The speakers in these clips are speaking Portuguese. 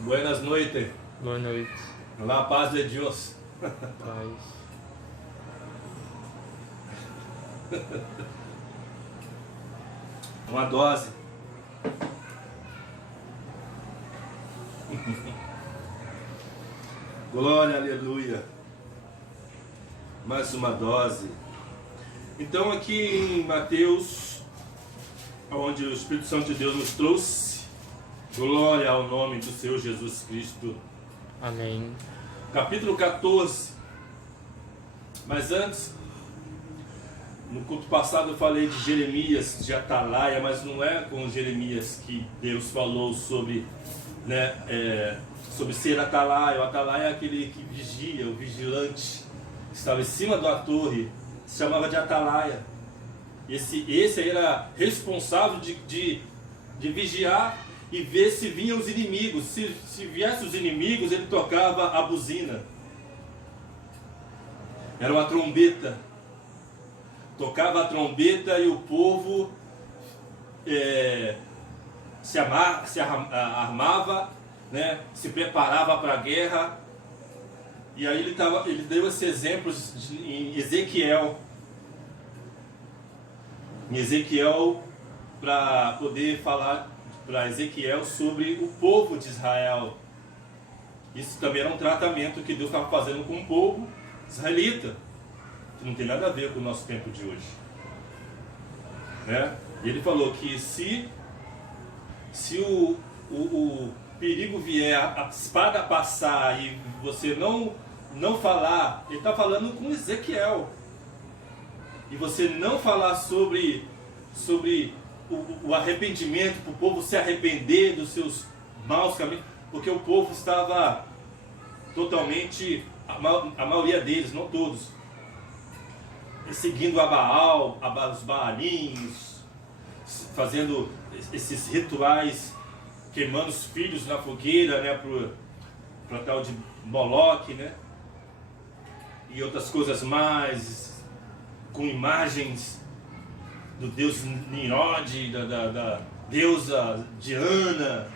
Buenas noites. Boa noite. La paz de Dios. Paz. Uma dose. Glória, aleluia. Mais uma dose. Então aqui em Mateus, onde o Espírito Santo de Deus nos trouxe, glória ao nome do Senhor Jesus Cristo. Amém. Capítulo 14. Mas antes, no culto passado eu falei de Jeremias, de Atalaia, mas não é com Jeremias que Deus falou sobre, sobre ser Atalaia. O Atalaia é aquele que vigia, o vigilante, que estava em cima de uma torre, se chamava de Atalaia. Esse aí era responsável de vigiar e ver se vinham os inimigos. Se viessem os inimigos, ele tocava a buzina. Era uma trombeta. Tocava a trombeta e o povo se armava, né? Se preparava para a guerra. E aí ele deu esses exemplos em Ezequiel. Em Ezequiel, para poder falar para Ezequiel sobre o povo de Israel. Isso também era um tratamento que Deus estava fazendo com o povo israelita, que não tem nada a ver com o nosso tempo de hoje, né? E ele falou que se o perigo vier, a espada passar e você não falar, ele está falando com Ezequiel, e você não falar sobre o arrependimento, para o povo se arrepender dos seus maus caminhos, porque o povo estava totalmente, a maioria deles, não todos, seguindo a Baal, os Baalinhos, fazendo esses rituais, queimando os filhos na fogueira, né, para tal de Moloque, né, e outras coisas mais, com imagens do deus Nimrod, da deusa Diana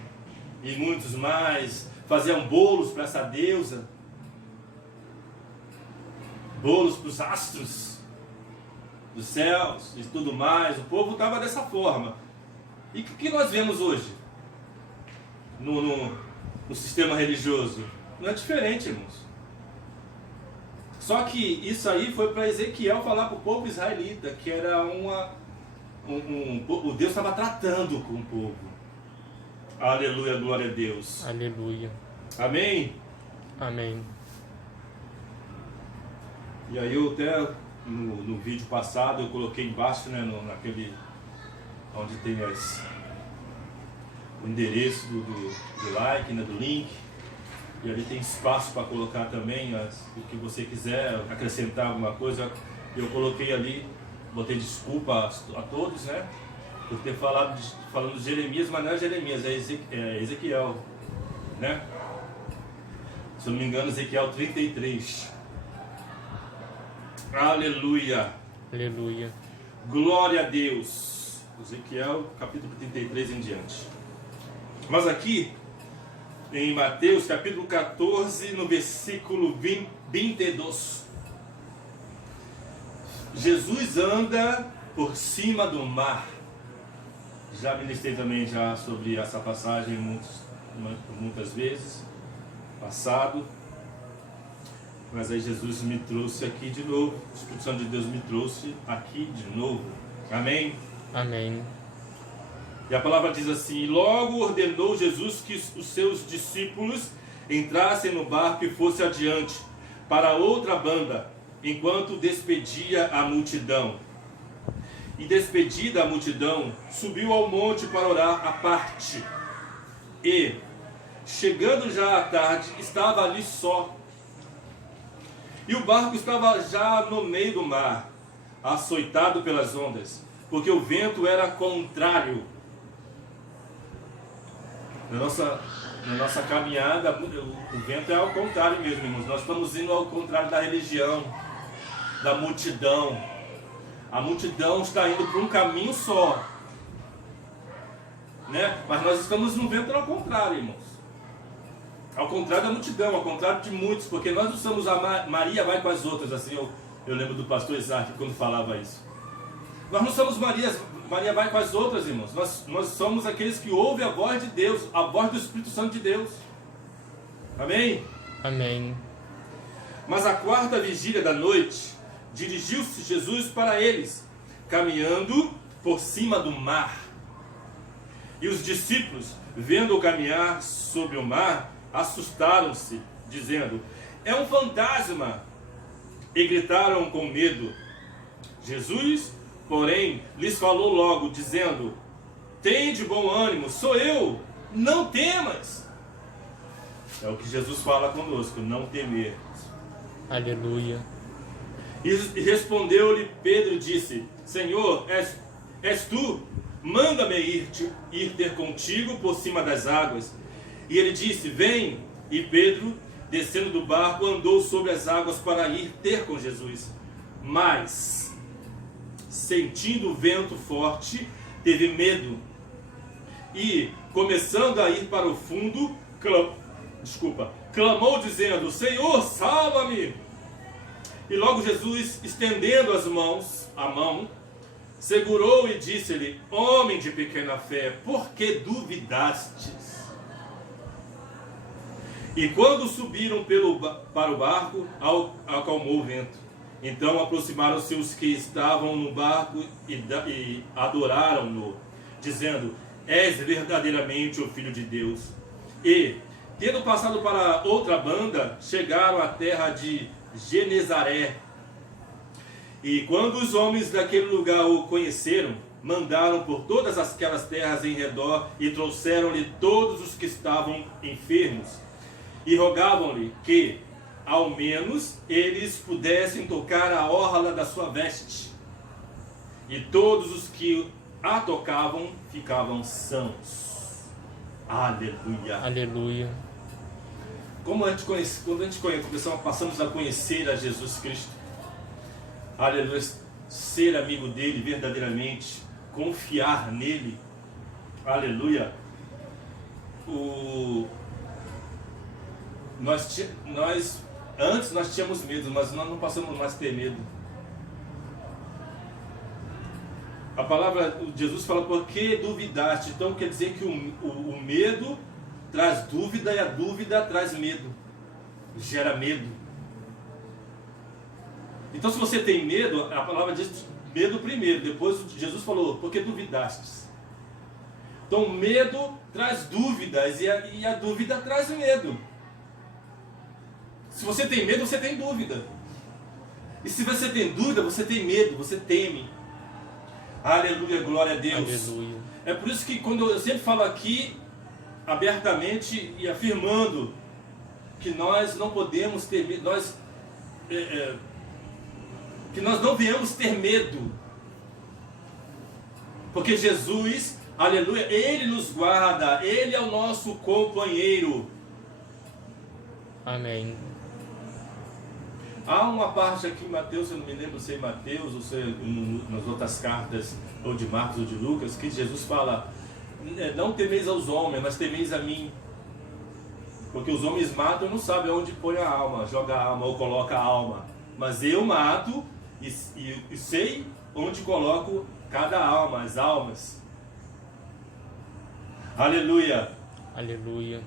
e muitos mais. Faziam bolos para essa deusa, bolos para os astros dos céus e tudo mais. O povo estava dessa forma. E o que nós vemos hoje no sistema religioso? Não é diferente, irmãos. Só que isso aí foi para Ezequiel falar para o povo israelita, que era o Deus estava tratando com o povo. Aleluia, glória a Deus. Aleluia. Amém? Amém. E aí eu até no vídeo passado eu coloquei embaixo, né, naquele onde tem o endereço do like, né, do link. E ali tem espaço para colocar também o que você quiser, acrescentar alguma coisa. Eu coloquei ali, botei desculpa a todos, né, por ter falando de Jeremias, mas não é Jeremias, é Ezequiel, né? Se eu não me engano, Ezequiel 33. Aleluia. Aleluia. Glória a Deus. Ezequiel, capítulo 33 em diante. Mas aqui, em Mateus, capítulo 14, no versículo 22. Jesus anda por cima do mar. Já ministrei também sobre essa passagem muitas vezes, passado. Mas aí Jesus me trouxe aqui de novo, o Espírito Santo de Deus me trouxe aqui de novo. Amém? Amém. E a palavra diz assim: logo ordenou Jesus que os seus discípulos entrassem no barco e fossem adiante, para outra banda, enquanto despedia a multidão. E despedida a multidão, subiu ao monte para orar à parte. E, chegando já à tarde, estava ali só. E o barco estava já no meio do mar, açoitado pelas ondas, porque o vento era contrário. Na nossa caminhada, o vento é ao contrário mesmo, irmãos. Nós estamos indo ao contrário da religião, da multidão. A multidão está indo para um caminho só, né? Mas nós estamos no vento ao contrário, irmãos. Ao contrário da multidão, ao contrário de muitos, porque nós não somos a Maria vai com as outras, assim eu lembro do pastor Isaac quando falava isso. Nós não somos Maria vai com as outras, irmãos. Nós somos aqueles que ouvem a voz de Deus, a voz do Espírito Santo de Deus. Amém? Amém. Mas à quarta vigília da noite, dirigiu-se Jesus para eles, caminhando por cima do mar. E os discípulos, vendo-o caminhar sobre o mar, assustaram-se, dizendo: é um fantasma! E gritaram com medo. Jesus, porém, lhes falou logo, dizendo: tende bom ânimo, sou eu, não temas. É o que Jesus fala conosco, não temer. Aleluia. E respondeu-lhe Pedro e disse: Senhor, és tu? Manda-me ir ter contigo por cima das águas. E ele disse: vem. E Pedro, descendo do barco, andou sobre as águas para ir ter com Jesus. Mas, sentindo o vento forte, teve medo. E, começando a ir para o fundo, clamou dizendo: Senhor, salva-me! E logo Jesus, estendendo a mão, segurou e disse-lhe: homem de pequena fé, por que duvidastes? E quando subiram para o barco, acalmou o vento. Então aproximaram-se os que estavam no barco e adoraram-no, dizendo: és verdadeiramente o Filho de Deus. E, tendo passado para outra banda, chegaram à terra de Genezaré. E quando os homens daquele lugar o conheceram, mandaram por todas aquelas terras em redor e trouxeram-lhe todos os que estavam enfermos e rogavam-lhe que, ao menos, eles pudessem tocar a orla da sua veste. E todos os que a tocavam ficavam sãos. Aleluia. Aleluia. Quando a gente passamos a conhecer a Jesus Cristo, aleluia, ser amigo dele verdadeiramente, confiar nele, aleluia, antes nós tínhamos medo, mas nós não passamos mais a ter medo. A palavra de Jesus fala: por que duvidaste? Então quer dizer que o medo traz dúvida, e a dúvida traz medo, gera medo. Então, se você tem medo, a palavra diz medo primeiro, depois Jesus falou: porque duvidastes. Então, medo traz dúvidas, e a dúvida traz medo. Se você tem medo, você tem dúvida. E se você tem dúvida, você tem medo, você teme. Aleluia, glória a Deus. Aleluia. É por isso que quando eu sempre falo aqui, abertamente e afirmando que nós não podemos ter medo, que nós não venhamos ter medo, porque Jesus, aleluia, Ele nos guarda, Ele é o nosso companheiro. Amém. Há uma parte aqui em Mateus, eu não me lembro se é em Mateus ou se é nas outras cartas, ou de Marcos ou de Lucas, que Jesus fala: não temeis aos homens, mas temeis a mim. Porque os homens matam e não sabem onde põe a alma, joga a alma ou coloca a alma. Mas eu mato e sei onde coloco cada alma, as almas. Aleluia. Aleluia.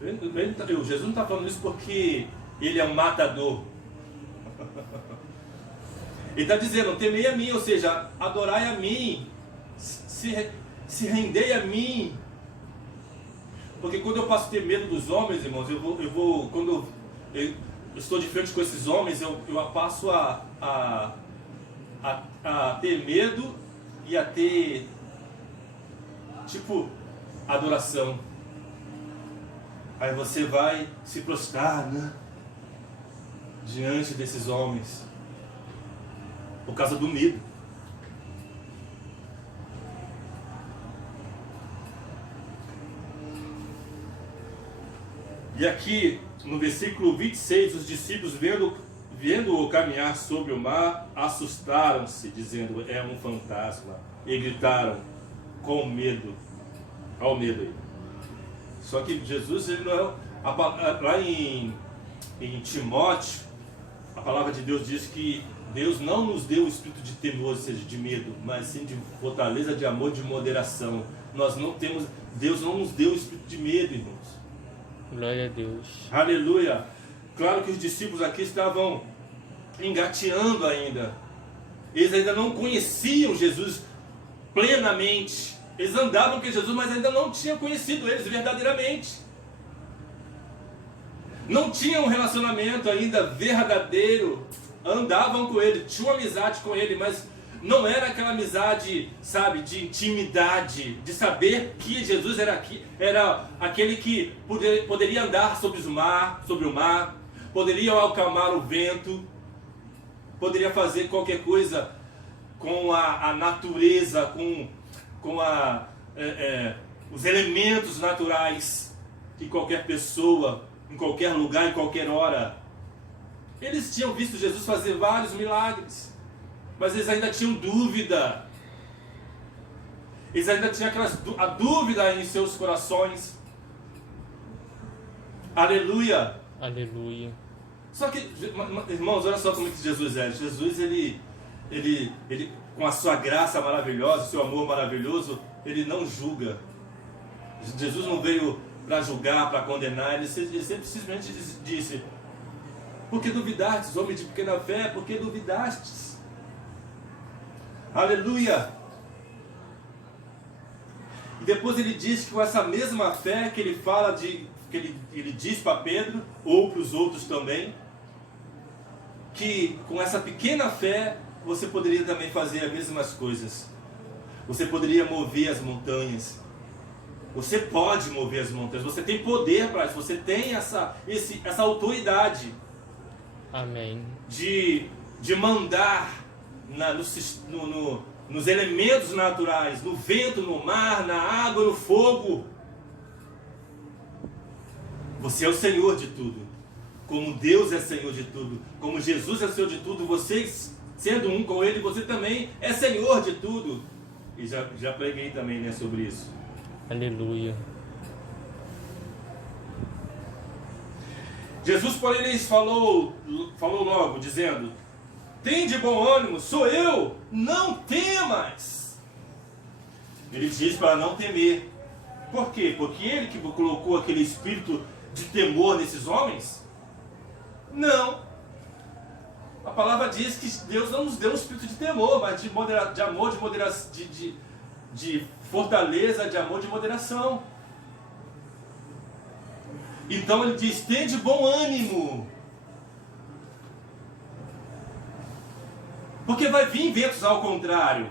Jesus não está falando isso porque Ele é um matador. Ele está dizendo: temei a mim, ou seja, adorai a mim, se rendei a mim. Porque quando eu passo a ter medo dos homens, irmãos, quando eu estou de frente com esses homens, eu passo a ter medo e a ter, adoração. Aí você vai se prostrar, né, diante desses homens, por causa do medo. E aqui no versículo 26, os discípulos, vendo-o caminhar sobre o mar, assustaram-se, dizendo: é um fantasma, e gritaram com medo. Olha o medo aí. Só que Jesus, ele Lá em Timóteo, a palavra de Deus diz que Deus não nos deu o espírito de temor, ou seja, de medo, mas sim de fortaleza, de amor, de moderação. Deus não nos deu o espírito de medo, irmãos. Glória a Deus. Aleluia. Claro que os discípulos aqui estavam engateando ainda. Eles ainda não conheciam Jesus plenamente. Eles andavam com Jesus, mas ainda não tinham conhecido eles verdadeiramente. Não tinham um relacionamento ainda verdadeiro. Andavam com ele, tinham amizade com ele, mas não era aquela amizade, sabe, de intimidade, de saber que Jesus era aquele que poderia andar sobre o mar, poderia acalmar o vento, poderia fazer qualquer coisa com a natureza, com os elementos naturais que qualquer pessoa, em qualquer lugar, em qualquer hora. Eles tinham visto Jesus fazer vários milagres, mas eles ainda tinham dúvida. Eles ainda tinham a dúvida em seus corações. Aleluia. Aleluia. Só que, irmãos, olha só como que Jesus é. Jesus, ele com a sua graça maravilhosa, o seu amor maravilhoso, ele não julga. Jesus não veio para julgar, para condenar. Ele simplesmente disse: por que duvidastes, homem de pequena fé? Por que duvidastes? Aleluia. E depois ele diz que com essa mesma fé que ele fala ele diz para Pedro, ou para os outros também, que com essa pequena fé você poderia também fazer as mesmas coisas. Você poderia mover as montanhas. Você pode mover as montanhas. Você tem poder para isso. Você tem essa autoridade. Amém. De mandar nos elementos naturais, no vento, no mar, na água, no fogo. Você é o Senhor de tudo. Como Deus é Senhor de tudo, como Jesus é Senhor de tudo, você, sendo um com Ele, você também é Senhor de tudo. E já preguei também, né, sobre isso. Aleluia. Jesus, porém, lhes falou logo, dizendo: tende bom ânimo, sou eu, não temas. Ele diz para não temer. Por quê? Porque ele que colocou aquele espírito de temor nesses homens? Não. A palavra diz que Deus não nos deu um espírito de temor, mas de amor, de moderação, de fortaleza, de amor, de moderação. Então ele diz: tende bom ânimo. Porque vai vir ventos ao contrário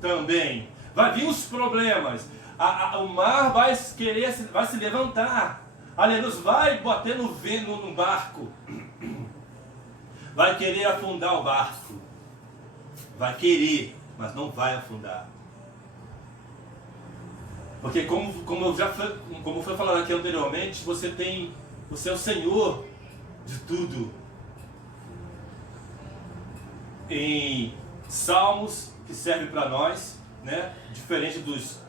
também. Vai vir os problemas. O mar vai se levantar. Aleluia, vai bater no vento no barco. Vai querer afundar o barco. Vai querer, mas não vai afundar. Porque como foi falado aqui anteriormente, você é o Senhor de tudo. Em Salmos, que serve para nós, né? Diferente dos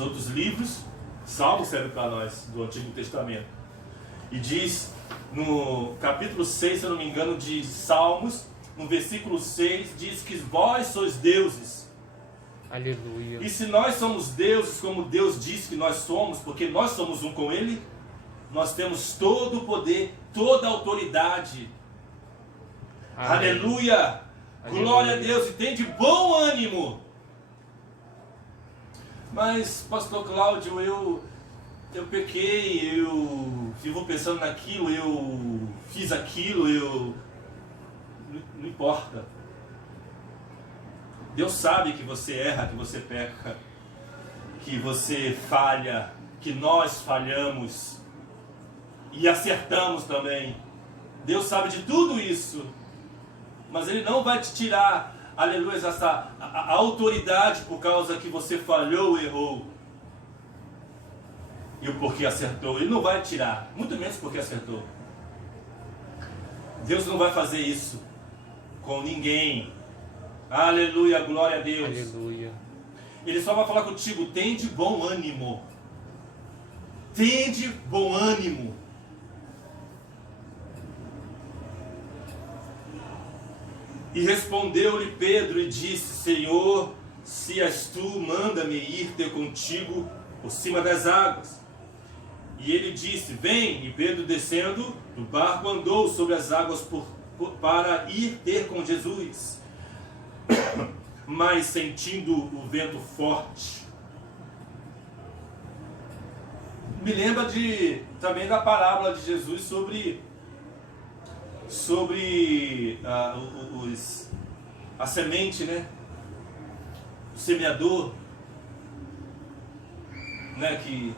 outros livros, Salmos serve para nós do Antigo Testamento. E diz no capítulo 6, se eu não me engano, de Salmos, no versículo 6, diz que vós sois deuses. Aleluia. E se nós somos deuses, como Deus diz que nós somos, porque nós somos um com Ele, nós temos todo o poder, toda a autoridade. Amém. Aleluia! Aleluia. Glória a Deus, e tem de bom ânimo. Mas, pastor Cláudio, eu pequei, eu vivo pensando naquilo, eu fiz aquilo, não importa. Deus sabe que você erra, que você peca, que você falha, que nós falhamos e acertamos também. Deus sabe de tudo isso, mas Ele não vai te tirar, aleluia, a autoridade por causa que você falhou, errou. E o porquê acertou, Ele não vai tirar, muito menos porque acertou. Deus não vai fazer isso com ninguém. Aleluia, glória a Deus. Aleluia. Ele só vai falar contigo: tem de bom ânimo. tende bom ânimo. E respondeu-lhe Pedro e disse: Senhor, se és tu, manda-me ir ter contigo por cima das águas. E ele disse: Vem. E Pedro, descendo do barco, andou sobre as águas para ir ter com Jesus. Mas sentindo o vento forte. Me lembra também da parábola de Jesus sobre a semente, né? O semeador, né? Que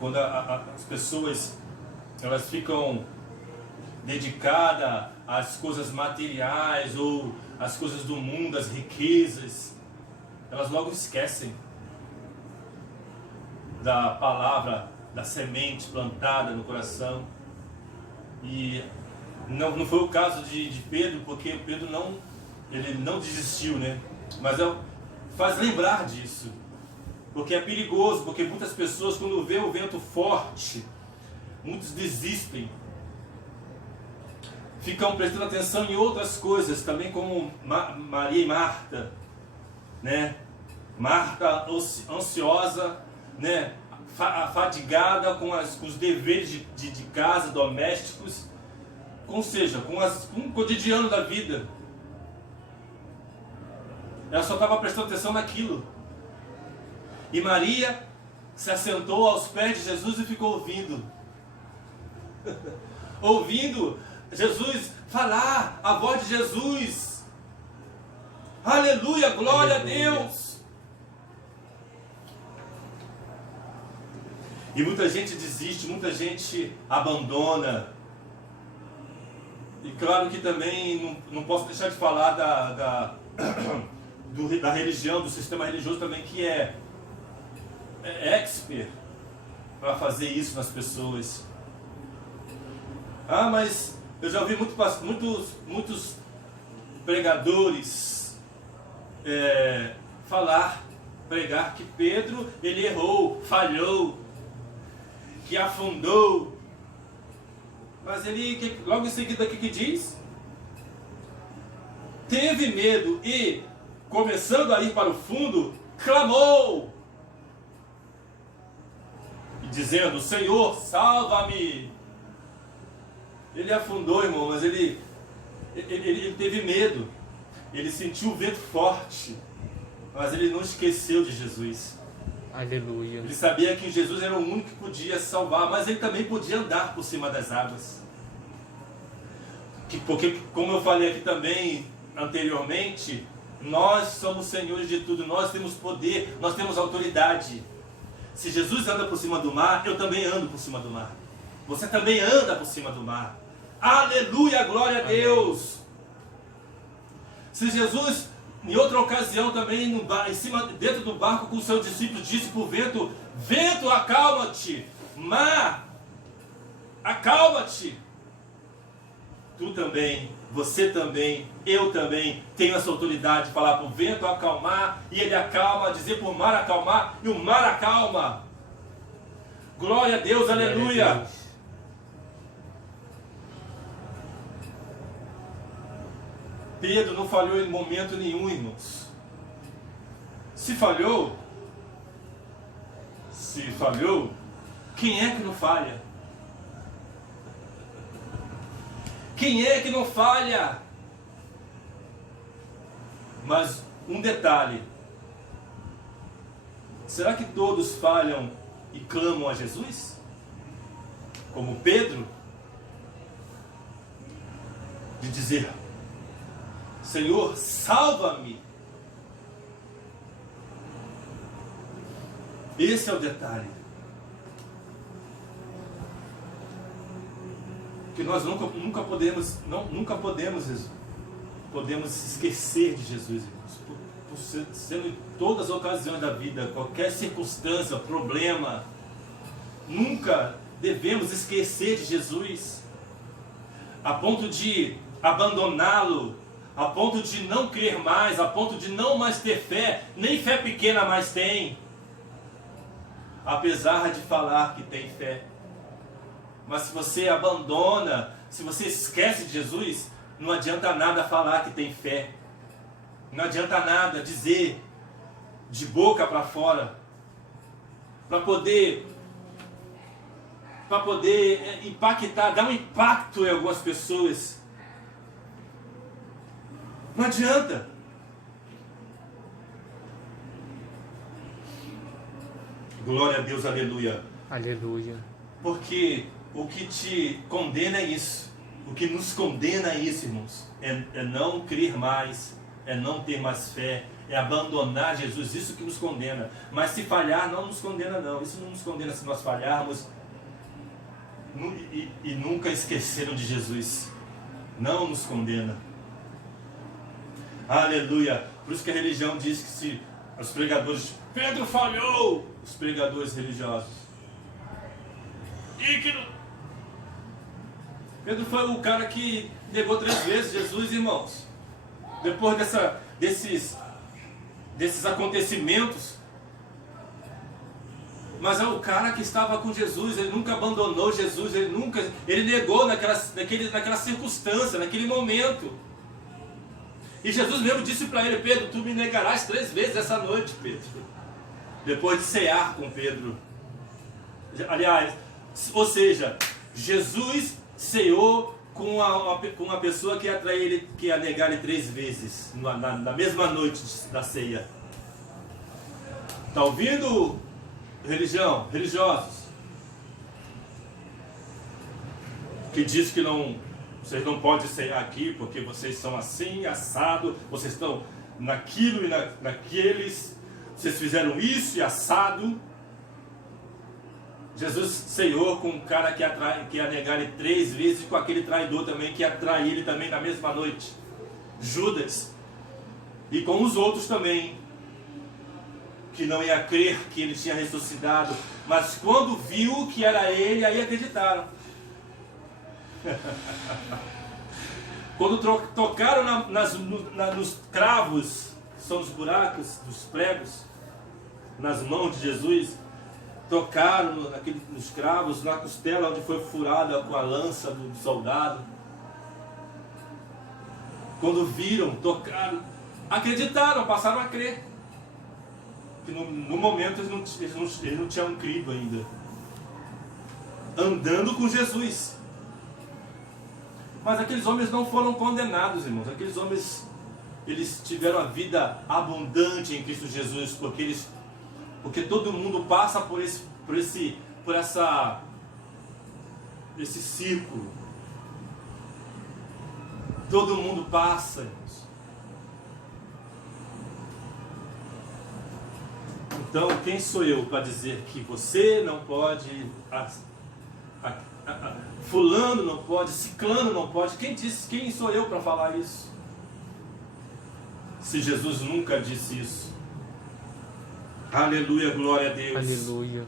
quando as pessoas elas ficam dedicadas às coisas materiais ou às coisas do mundo, às riquezas, elas logo esquecem da palavra, da semente plantada no coração. E não foi o caso de Pedro, porque Pedro ele não desistiu, né? Mas faz lembrar disso, porque é perigoso, porque muitas pessoas, quando vê o vento forte, muitos desistem, ficam prestando atenção em outras coisas, também como Maria e Marta, né? Marta ansiosa, né? Fadigada com os deveres de casa, domésticos, ou seja, com o cotidiano da vida. Ela só estava prestando atenção naquilo. E Maria se assentou aos pés de Jesus e ficou ouvindo. Ouvindo Jesus falar, a voz de Jesus. Aleluia, glória a Deus. E muita gente desiste, muita gente abandona. E claro que também não posso deixar de falar da religião, do sistema religioso também, que é expert para fazer isso nas pessoas. Mas eu já ouvi muitos pregadores pregar que Pedro ele errou, falhou, que afundou. Mas ele, logo em seguida, o que diz? Teve medo e, começando a ir para o fundo, clamou, dizendo: Senhor, salva-me. Ele afundou, irmão, mas ele teve medo. Ele sentiu o vento forte, mas ele não esqueceu de Jesus. Aleluia. Ele sabia que Jesus era o único que podia salvar, mas ele também podia andar por cima das águas. Porque, como eu falei aqui também anteriormente, nós somos senhores de tudo, nós temos poder, nós temos autoridade. Se Jesus anda por cima do mar, eu também ando por cima do mar. Você também anda por cima do mar. Aleluia, glória a Deus. Se Jesus, em outra ocasião também, dentro do barco com os seus discípulos, disse para o vento: vento, acalma-te. Mar, acalma-te. Tu também, você também, eu também tenho essa autoridade de falar para o vento acalmar, e ele acalma, dizer para o mar acalmar, e o mar acalma. Glória a Deus, aleluia. Glória a Deus. Pedro não falhou em momento nenhum, irmãos. Se falhou, quem é que não falha? Quem é que não falha? Mas um detalhe: será que todos falham e clamam a Jesus? Como Pedro? De dizer: Senhor, salva-me. Esse é o detalhe. Que nós nunca podemos esquecer de Jesus, irmãos. Por ser em todas as ocasiões da vida, qualquer circunstância, problema, nunca devemos esquecer de Jesus, a ponto de abandoná-lo, a ponto de não crer mais, a ponto de não mais ter fé, nem fé pequena mais tem. apesar de falar que tem fé. Mas se você abandona, se você esquece de Jesus, não adianta nada falar que tem fé. Não adianta nada dizer de boca para fora, para poder impactar, dar um impacto em algumas pessoas. Não adianta. Glória a Deus, aleluia. Aleluia. Porque o que te condena é isso. O que nos condena é isso, irmãos. É não crer mais, é não ter mais fé, é abandonar Jesus. Isso que nos condena. Mas se falhar, não nos condena não. Isso não nos condena se nós falharmos e nunca esqueceram de Jesus. Não nos condena. Aleluia. Por isso que a religião diz que se os pregadores... Pedro falhou! Os pregadores religiosos. E que não... Pedro foi o cara que negou 3 vezes Jesus, irmãos. Depois desses acontecimentos. Mas é o cara que estava com Jesus, ele nunca abandonou Jesus, ele negou naquela circunstância, naquele momento. E Jesus mesmo disse para ele: Pedro, tu me negarás 3 vezes essa noite, Pedro. Depois de cear com Pedro. Aliás, ou seja, Jesus ceou com uma pessoa que ia trair ele, que ia negar ele 3 vezes, na mesma noite da ceia. Está ouvindo, religiosos? Que diz que vocês não podem cear aqui porque vocês são assim, assado, vocês estão naquilo e naqueles, vocês fizeram isso e assado. Jesus ceiou com um cara que ia negar ele 3 vezes, e com aquele traidor também, que ia trair ele também na mesma noite, Judas. E com os outros também, que não ia crer que ele tinha ressuscitado, mas quando viu que era ele, aí acreditaram. Quando tocaram nos cravos, que são os buracos dos pregos, nas mãos de Jesus, tocaram nos cravos, na costela onde foi furada com a lança do soldado. Quando viram, tocaram, acreditaram, passaram a crer. Que no momento eles não tinham crido ainda. Andando com Jesus. Mas aqueles homens não foram condenados, irmãos. Aqueles homens, eles tiveram a vida abundante em Cristo Jesus, porque todo mundo passa por esse círculo. Todo mundo passa, irmãos. Então, quem sou eu para dizer que você não pode, fulano não pode, ciclano não pode? Quem sou eu para falar isso? Se Jesus nunca disse isso. Aleluia, glória a Deus. Aleluia.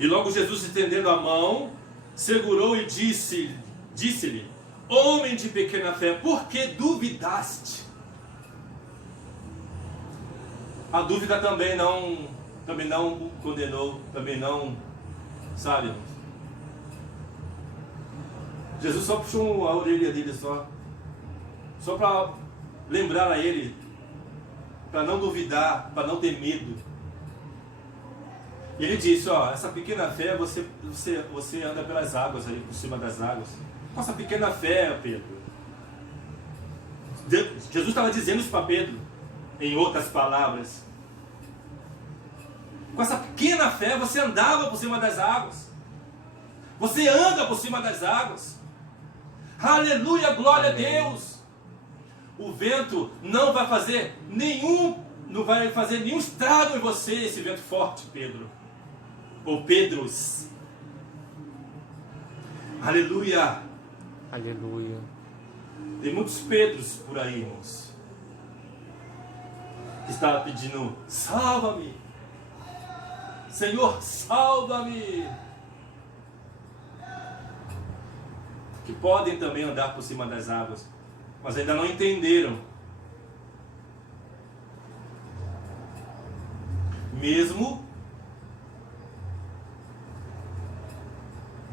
E logo Jesus, estendendo a mão, segurou e disse-lhe: homem de pequena fé, por que duvidaste? A dúvida também não o condenou, também não, sabe? Jesus só puxou a orelha dele só para lembrar a ele, para não duvidar, para não ter medo. E ele disse: essa pequena fé, você anda pelas águas, aí por cima das águas. Com essa pequena fé, Pedro. Jesus estava dizendo isso para Pedro, em outras palavras. Com essa pequena fé, você andava por cima das águas. Você anda por cima das águas. Aleluia, glória a Deus. O vento não vai fazer nenhum estrago em você, esse vento forte, Pedro. Ou Pedros. Aleluia. Aleluia. Tem muitos Pedros por aí, irmãos, que estavam pedindo: salva-me, Senhor, salva-me. Que podem também andar por cima das águas, mas ainda não entenderam. Mesmo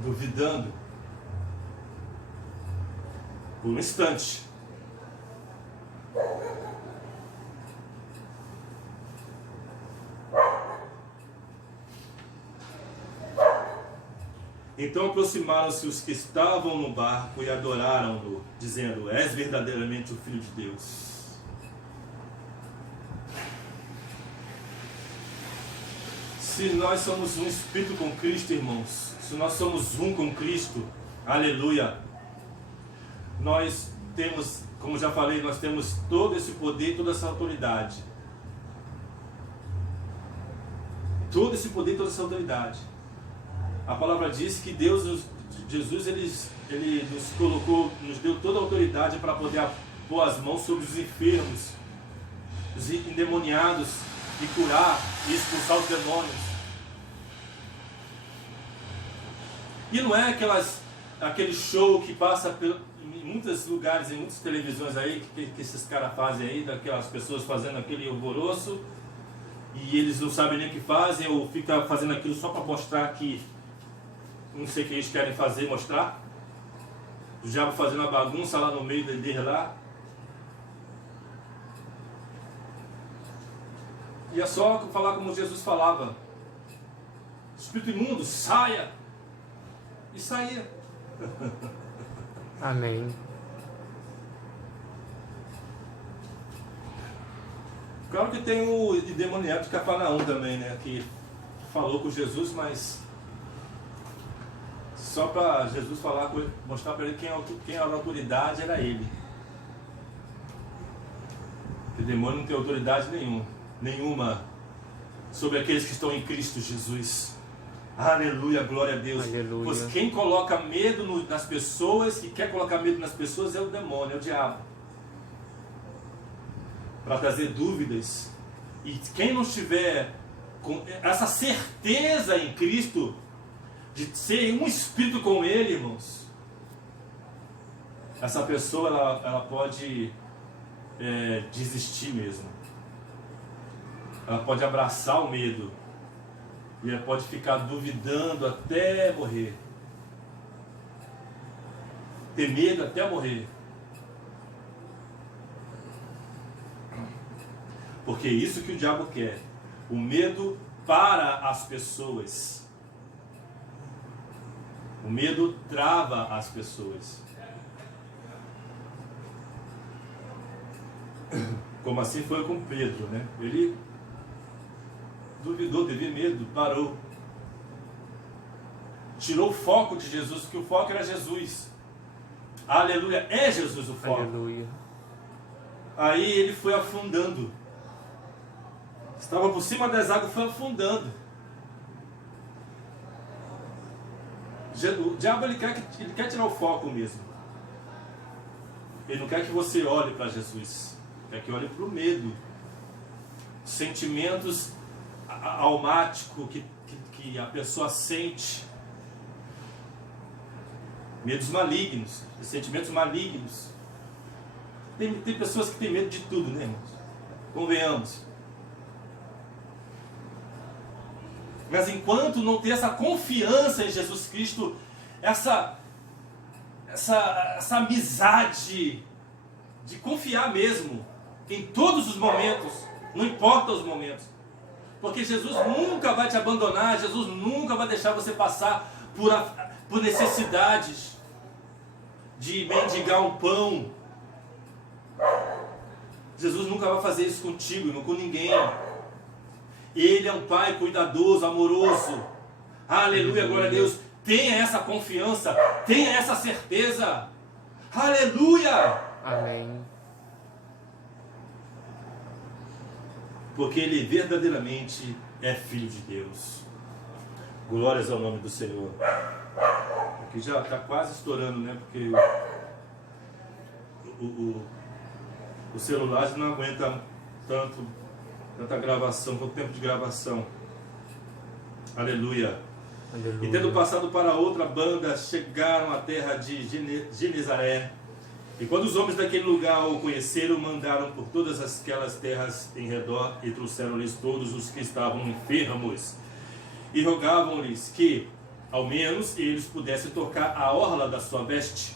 duvidando por um instante. Então aproximaram-se os que estavam no barco e adoraram-no, dizendo: És verdadeiramente o Filho de Deus. Se nós somos um espírito com Cristo, irmãos, se nós somos um com Cristo, aleluia, nós temos, como já falei, nós temos todo esse poder, toda essa autoridade. Todo esse poder, toda essa autoridade. A palavra diz que Deus, Jesus, ele nos colocou, nos deu toda a autoridade para poder pôr as mãos sobre os enfermos, os endemoniados, e curar e expulsar os demônios. E não é aquele show que passa em muitos lugares, em muitas televisões aí, que esses caras fazem aí, daquelas pessoas fazendo aquele alvoroço, e eles não sabem nem o que fazem, ou fica fazendo aquilo só para mostrar que não sei o que eles querem fazer, mostrar. O diabo fazendo a bagunça lá no meio deles lá. E é só falar como Jesus falava: espírito imundo, saia! E saía. Amém. Claro que tem o endemoniado de Cafarnaum também, né? Que falou com Jesus, mas só para Jesus falar com ele, mostrar para ele quem era a autoridade, era ele. O demônio não tem autoridade nenhuma sobre aqueles que estão em Cristo Jesus. Aleluia, glória a Deus. Aleluia. Pois quem coloca medo nas pessoas, que quer colocar medo nas pessoas, é o demônio, é o diabo, para trazer dúvidas. E quem não estiver com essa certeza em Cristo, de ser um espírito com Ele, irmãos, essa pessoa ela pode desistir mesmo. Ela pode abraçar o medo. E ela pode ficar duvidando até morrer. Ter medo até morrer. Porque é isso que o diabo quer. O medo para as pessoas. O medo trava as pessoas. Como assim foi com Pedro, né? Ele duvidou, teve medo, parou. Tirou o foco de Jesus, porque o foco era Jesus. Aleluia, é Jesus o foco. Aleluia. Aí ele foi afundando. Estava por cima das águas, foi afundando. O diabo ele quer tirar o foco mesmo. Ele não quer que você olhe para Jesus. Quer que olhe para o medo. Sentimentos almático que a pessoa sente, medos malignos, sentimentos malignos. Tem pessoas que têm medo de tudo, né, irmãos? Convenhamos. Mas enquanto não ter essa confiança em Jesus Cristo, essa amizade de confiar mesmo em todos os momentos, não importa os momentos. Porque Jesus nunca vai te abandonar, Jesus nunca vai deixar você passar por necessidades de mendigar um pão. Jesus nunca vai fazer isso contigo, não com ninguém. Ele é um Pai cuidadoso, amoroso. Aleluia, glória a Deus. Tenha essa confiança, tenha essa certeza. Aleluia! Amém. Porque Ele verdadeiramente é Filho de Deus. Glórias ao nome do Senhor. Aqui já está quase estourando, né? Porque o celular já não aguenta tanta gravação, quanto tempo de gravação. Aleluia. Aleluia. E tendo passado para outra banda, chegaram à terra de Genezaré. E quando os homens daquele lugar o conheceram, mandaram por todas aquelas terras em redor e trouxeram-lhes todos os que estavam enfermos. E rogavam-lhes que ao menos eles pudessem tocar a orla da sua veste.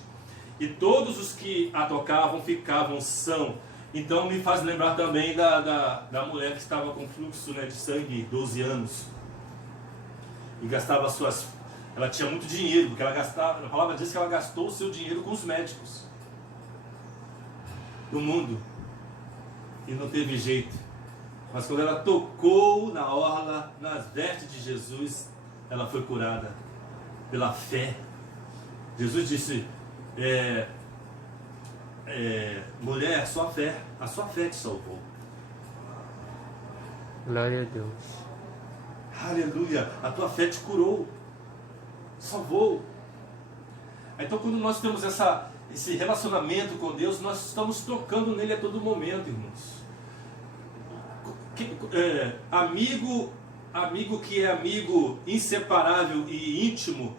E todos os que a tocavam ficavam são. Então me faz lembrar também da mulher que estava com fluxo, né, de sangue, 12 anos. E gastava suas... Ela tinha muito dinheiro, porque ela gastava... A palavra diz que ela gastou o seu dinheiro com os médicos do mundo. E não teve jeito. Mas quando ela tocou na orla, nas vestes de Jesus, ela foi curada pela fé. Jesus disse, mulher, a sua fé te salvou. Glória a Deus. Aleluia, a tua fé te curou, salvou. Então quando nós temos esse relacionamento com Deus, nós estamos tocando nele a todo momento, irmãos. Amigo que é amigo inseparável e íntimo,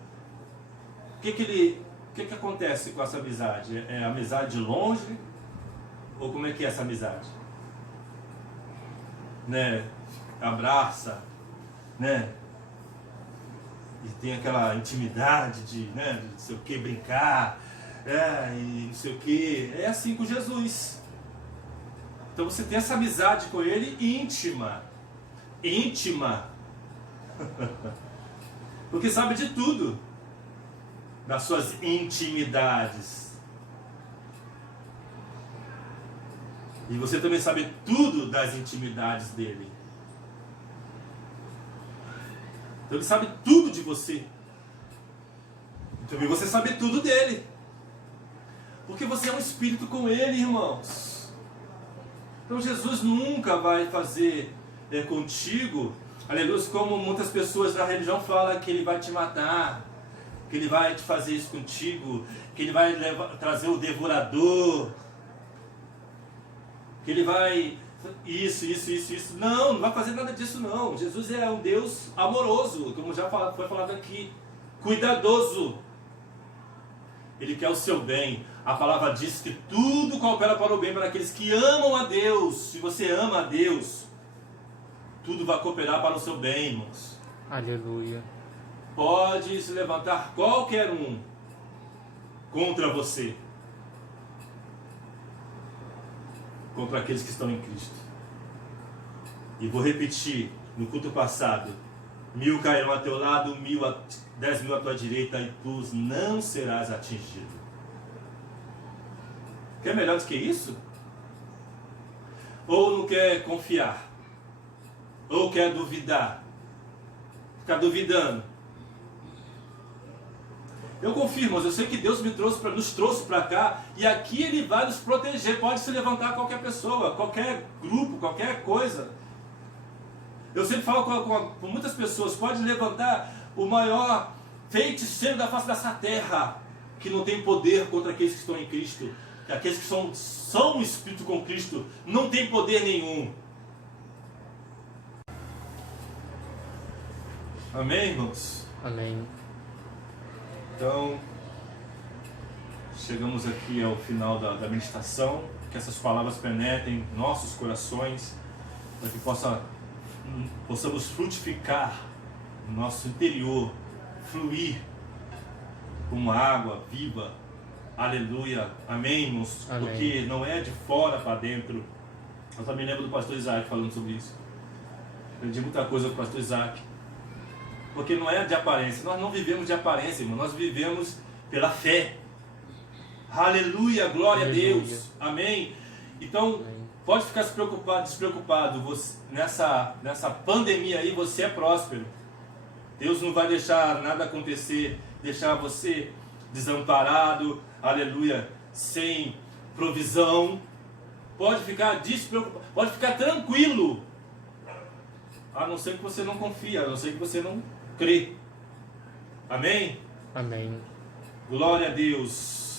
o que acontece com essa amizade? É amizade de longe? Ou como é que é essa amizade? Né? Abraça, né? E tem aquela intimidade de, né, de não sei o que, brincar, e não sei o que. É assim com Jesus. Então você tem essa amizade com ele íntima. Porque sabe de tudo, das suas intimidades. E você também sabe tudo das intimidades dele. Então ele sabe tudo de você. E também você sabe tudo dele. Porque você é um espírito com ele, irmãos. Então Jesus nunca vai fazer contigo, aleluia, como muitas pessoas da religião falam, que ele vai te matar, que ele vai te fazer isso contigo, que ele vai trazer o devorador, que ele vai isso. Não vai fazer nada disso não. Jesus é um Deus amoroso, como já foi falado aqui, cuidadoso. Ele quer o seu bem. A palavra diz que tudo coopera para o bem para aqueles que amam a Deus. Se você ama a Deus, tudo vai cooperar para o seu bem, irmãos. Aleluia. Pode se levantar qualquer um contra você, contra aqueles que estão em Cristo. E vou repetir, no culto passado, 1000 cairão a teu lado, 10.000 à tua direita, e tu não serás atingido. Quer melhor do que isso? Ou não quer confiar? Ou quer duvidar? Ficar duvidando? Eu confio, mas eu sei que Deus nos trouxe para cá, e aqui Ele vai nos proteger. Pode se levantar qualquer pessoa, qualquer grupo, qualquer coisa. Eu sempre falo com muitas pessoas, pode levantar o maior feiticeiro da face dessa terra, que não tem poder contra aqueles que estão em Cristo. Aqueles que são um espírito com Cristo, não tem poder nenhum. Amém, irmãos? Amém. Então, chegamos aqui ao final da meditação. Que essas palavras penetrem nossos corações, para que possamos frutificar no nosso interior, fluir como água viva. Aleluia, amém, irmãos? Amém. Porque não é de fora para dentro. Eu também lembro do pastor Isaac falando sobre isso. Aprendi muita coisa com o pastor Isaac. Porque não é de aparência. Nós não vivemos de aparência, irmão. Nós vivemos pela fé. Aleluia, glória Aleluia. a Deus. Amém. Então, Amém. pode ficar despreocupado. Você, nessa pandemia aí, você é próspero. Deus não vai deixar nada acontecer, deixar você desamparado, aleluia, sem provisão. Pode ficar despreocupado, pode ficar tranquilo. A não ser que você não confia, a não ser que você não crê. Amém? Amém. Glória a Deus.